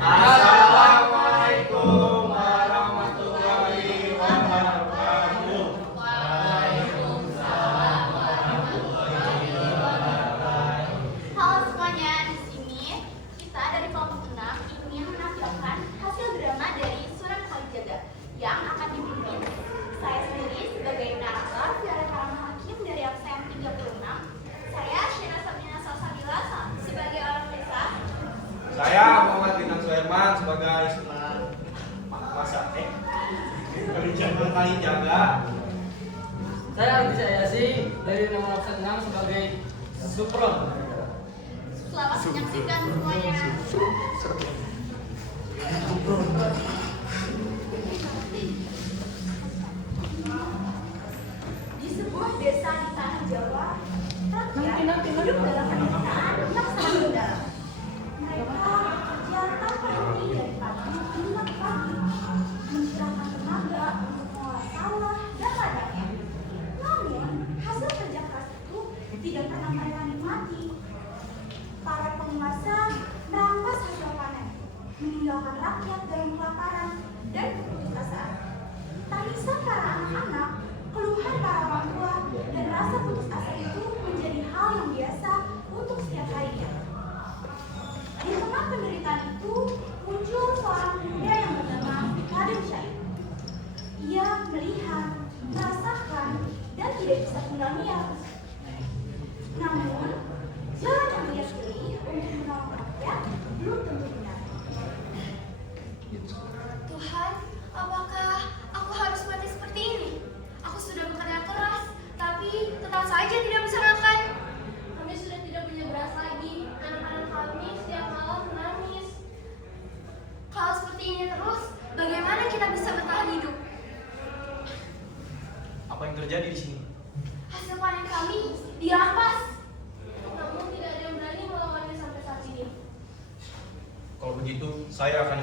Assalamualaikum warahmatullahi wabarakatuh. Waalaikumsalam warahmatullahi wabarakatuh. Halo semuanya, di sini kita dari kelompok 6 ingin menampilkan hasil drama dari Surat Kalijaga yang akan dibimbing saya sendiri sebagai narator Tiara Karama Hakim dari absen 36. Saya Syena Sabrina Salsabila sebagai orang desa. Saya Muhammad Bintang Suherman sebagai Sunan Masa Kalijaga. Saya Aldi Yasi dari nomor absen 6 sebagai Supron. Selamat menyaksikan semuanya. Di sebuah desa di tanah Jawa, rakyat hidup dalam penderitaan yang sangat mendalam. Mereka bekerja tanpa henti dari pagi hingga pagi, mencurahkan tenaga untuk mengolah sawah dan ladangnya. Namun, hasil kerja keras itu tidak pernah mereka nikmati. Para penguasa merampas hasil panen, meninggalkan rakyat dalam kelaparan dan keputusasaan. Tangisan para anak-anak, keluhan para orang tua, dan rasa putus asa itu menjadi hal yang biasa untuk setiap harinya. Di tengah penderitaan itu muncul seorang pemuda yang bernama Raden Syahid. Ia melihat, merasakan, dan tidak bisa tinggal diam. Namun, jalan yang dia pilih untuk menolong rakyat belum tentu benar. Tuhan, apakah aku harus mati seperti ini? Aku sudah bekerja keras, tapi tetap saja tidak bisa makan. Kami sudah tidak punya beras lagi. Anak-anak kami setiap malam menangis. Kalau seperti ini terus, bagaimana kita bisa bertahan hidup? Apa yang terjadi di sini? Hasil panen kami dirampas. Namun tidak ada yang berani melawannya sampai saat ini. Kalau begitu, saya akan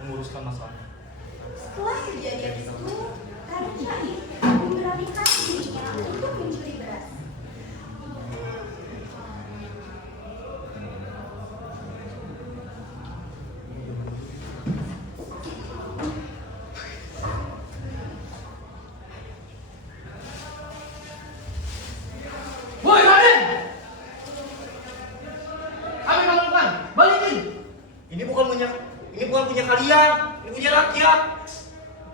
menguruskan masalah. Setelah kejadian itu, Raden Syahid memberanikan dirinya untuk mencuri beras. Woi Raden! Apa yang kamu lakukan? Balikin! Ini bukan punya kalian, ini punya rakyat.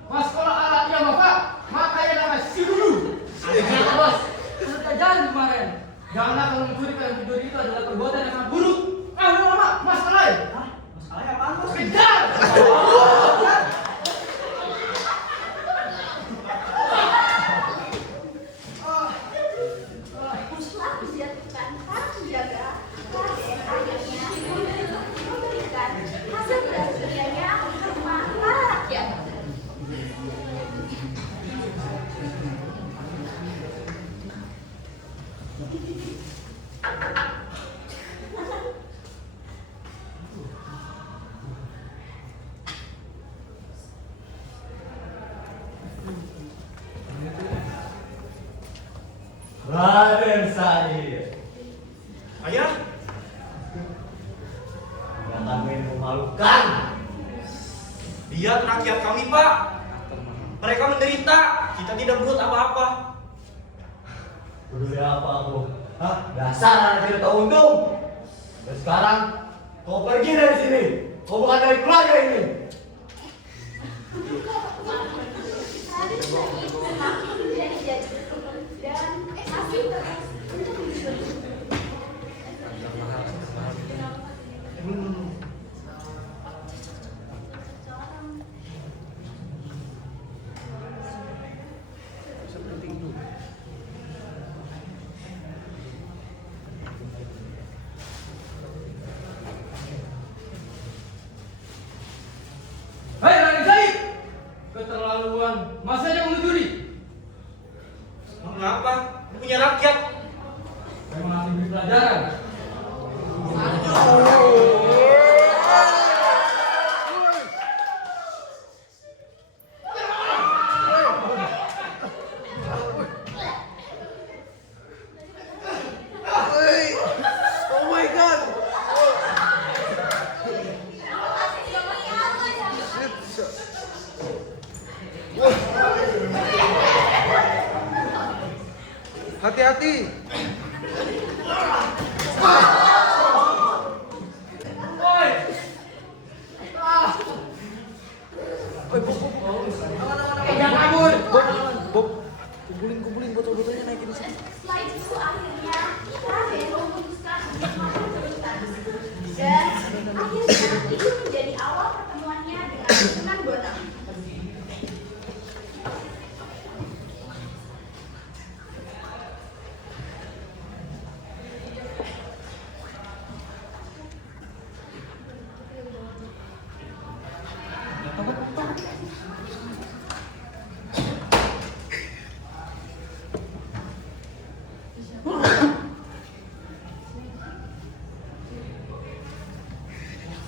Mas sekolah alat yang bapak, makanya nama si dulu. Ada bos, kerjaan kemarin. Janganlah kalau mencuri kayu tidur itu adalah perbuatan yang sangat buruk. Lama, mas lain. Masalahnya apaan, Bos? Kejar! Setelah menjatuhkan para penjaga, Raden akhirnya memberikan hasil beras curiannya ke rumah para rakyat. Raden Syahid, Ayah, kami ini memalukan. lihat rakyat kami, Pak. Mereka menderita, kita tidak berbuat apa-apa. Peduli apa aku? Hah? Dasar anak tidak tahu untung. Dan sekarang kau pergi dari sini. Kau bukan dari keluarga ini. Raden Syahid memang menjadi jadi dan masih terus untuk mencuri. mati. Woi. Jangan kabur. Bob, kumpulin botol-botolnya naikin di sini. Setelah itu akhirnya Raden memutuskan untuk masuk ke hutan. Dan akhirnya itu menjadi awal pertemuannya dengan Sunan Bonang.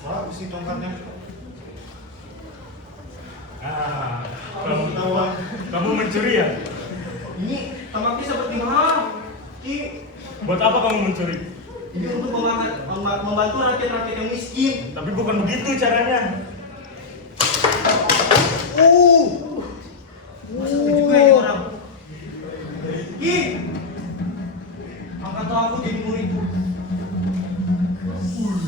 Wah, isi tongkatnya. Kamu mencuri ya? Ini tampaknya seperti mahal. Ki, Buat apa kamu mencuri? ini untuk membantu rakyat-rakyat yang miskin. Tapi bukan begitu caranya. Masa juga ini orang. Ki, angkat aku jadi murid.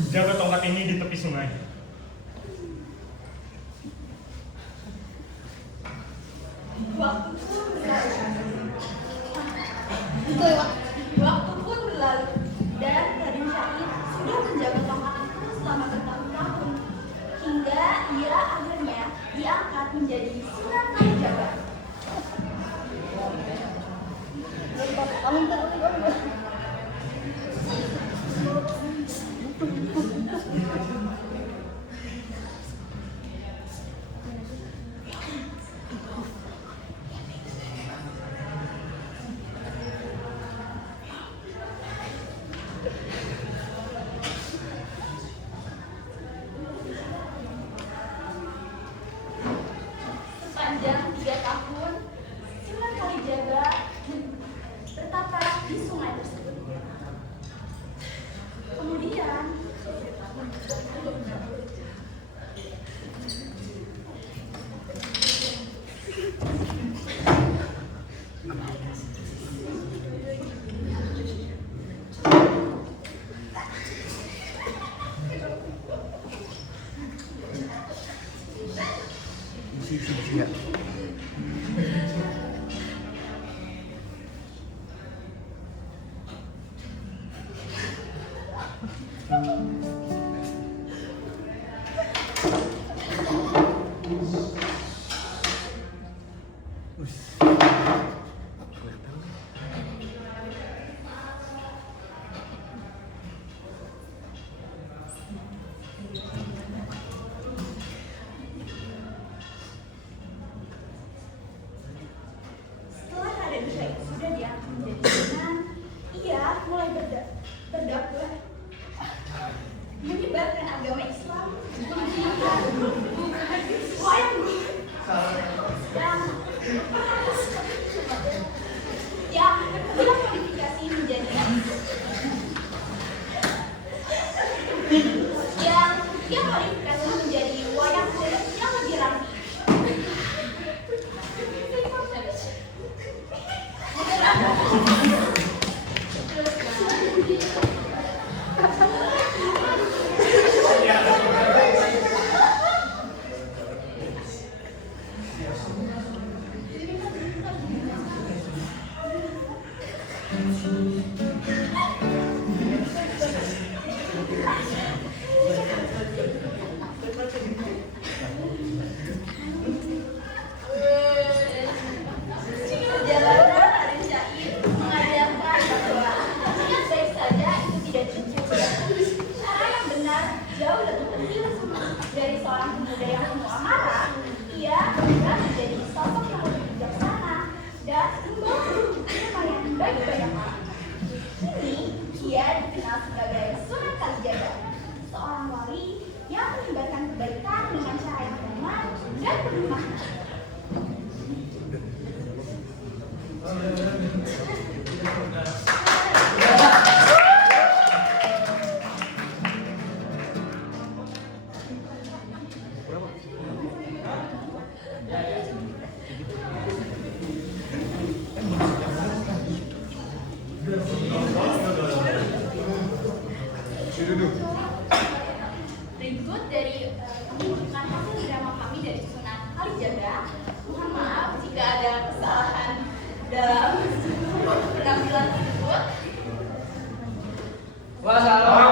Jaga tongkat ini di tepi sungai. Waktu pun berlalu dan Raden Syahid sudah menjaga tongkat itu selama bertahun-tahun hingga ia akhirnya diangkat menjadi Sunan Kalijaga. Sepanjang 3 tahun, Sunan Kalijaga bertapa di sungai tersebut. Kemudian, setelah Raden Syahid sudah diangkat menjadi sunan, ia mulai berdakwah, menyebarkan agama Islam, wayang dan yang terbilang modifikasi menjadi yang modifikasi menjadi wayang kulit yang lebih rapi. Perjalanan Raden Syahid mengajarkan bahwa niat baik saja itu tidak cukup. Cara yang benar jauh lebih penting dari seorang pemuda yang penuh amarah. Ia akan menjadi sosok yang lebih bijaksana dan membawa yang bagi banyak orang. Kini ia dikenal sebagai Sunan Kalijaga, seorang wali yang menyebarkan kebaikan dengan cara yang benar dan penuh makna. Berikut dari menunjukkan hasil drama kami dari susunan Kalijaga. Mohon maaf jika ada kesalahan dalam penampilan tersebut. Wassalamualaikum